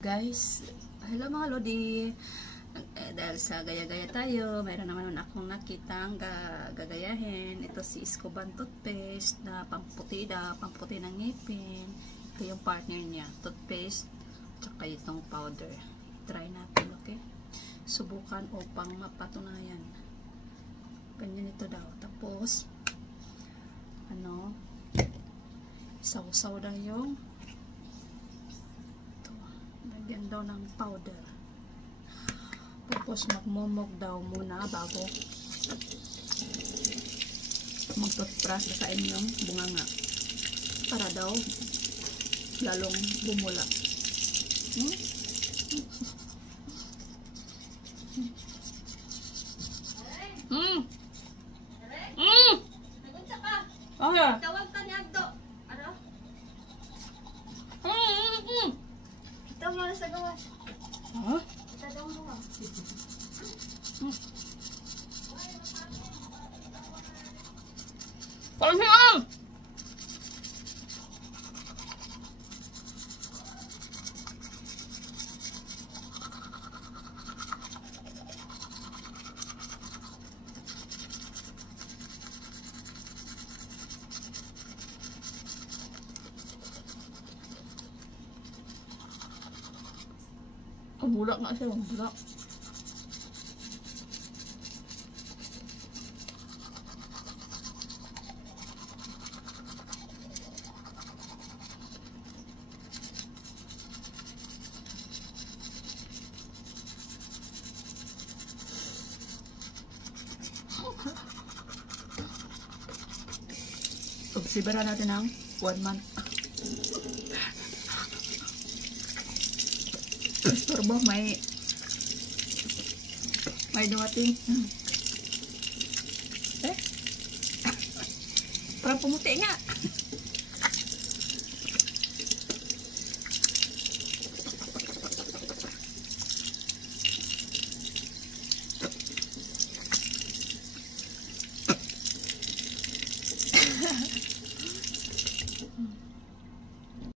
Guys, hello mga Lodi. Dahil sa gaya-gaya tayo, mayroon naman akong nakitang gagayahin. Ito si Escoban toothpaste na pamputi ng ngipin. Ito yung partner niya, toothpaste tsaka itong powder. Try natin, okay? Subukan upang mapatunayan. Ganyan ito daw. Tapos sausaw daw yung lagyan daw ng powder. Tapos magmumog daw muna bago mag-toothbrush sa inyong bunganga para daw lalong bumula. Okay. Tawag ka niya do. Ano? Ito mo sa gawas. Huh? Ito daw mo. Parang bulak nga siya, bulak. Pagsibara natin ng 1 month. Turbo, may dumating. Parang pumuti nga.